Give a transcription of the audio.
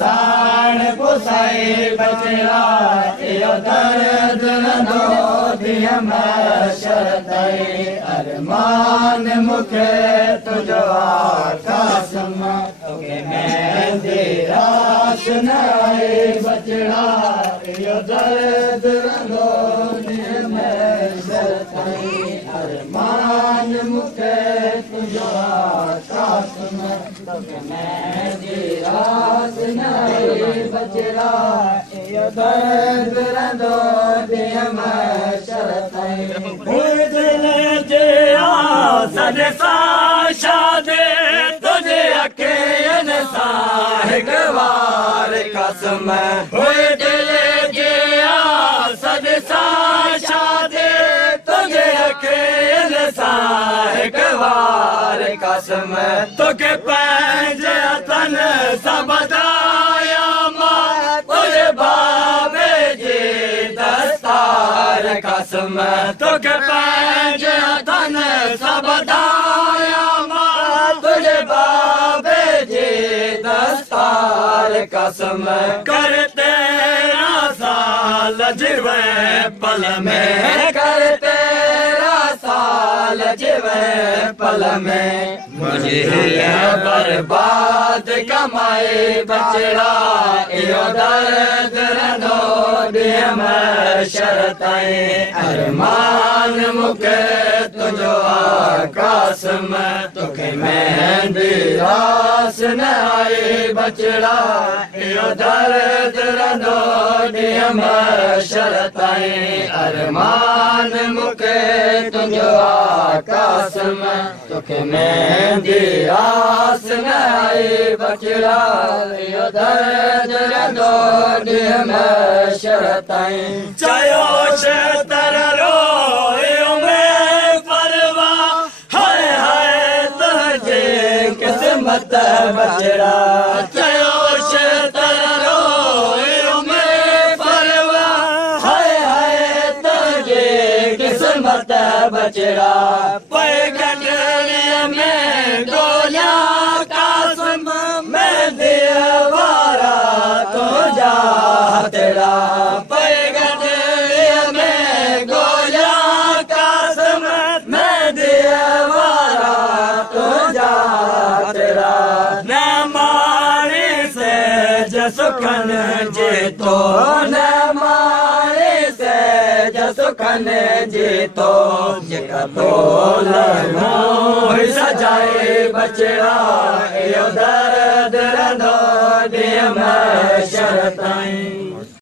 साण पुसाई बचड़ा यो दर्द न दो दिया महशरतई अरमान मुखे तुझो आकाशम तोके मेहंदी रास न आई बचड़ा यो दर्द न दो दिया महशरतई अरमान मुखे तुझो आकाशम तोके मेहंदी रास न बचड़ा यो दर्द रंदो दिया महशरतई दिल जे आसद सां शादे तुझे अखियन सां हिक बार कसम हुए दिल जे आसद सां शादे तुझे अखियन सां हिक बार कसम तोखे पंहिंजे हथन सां बधाया कसम तोखे पंहिंजे हथन सां बधाया तुझे बाबे जे दस्तार कसम कर तेरा साल जीवे पल में कर तेरा साल जीवे पल में मुझे बर्बाद कमाए बचड़ा यो दर्द रंदो दिया महशरतई अरमान मुखे तुझो आकाश में तोखे मेहंदी रास न आई बचड़ा यो दर्द रंदो दिया महशरतई अरमान मुखे तुझो आकाश में तोखे मेहंदी रास न आई बचड़ा यो दर्द रंदो दिया महशरतई चयो शेतर रोयो में परवा हाय हाय तुझे किस्मत बचड़ा चयो शेतर रोयो में परवा हाय हाय तुझे किस्मत बचड़ा पे गठड़िया में गोया कासम में देवारा तो जा तेरा सुखन जे तो न मारे से सुखन जे तो जेका तो लनो सजाए बचड़ा यो दर्द रंदो दिया महशरतई।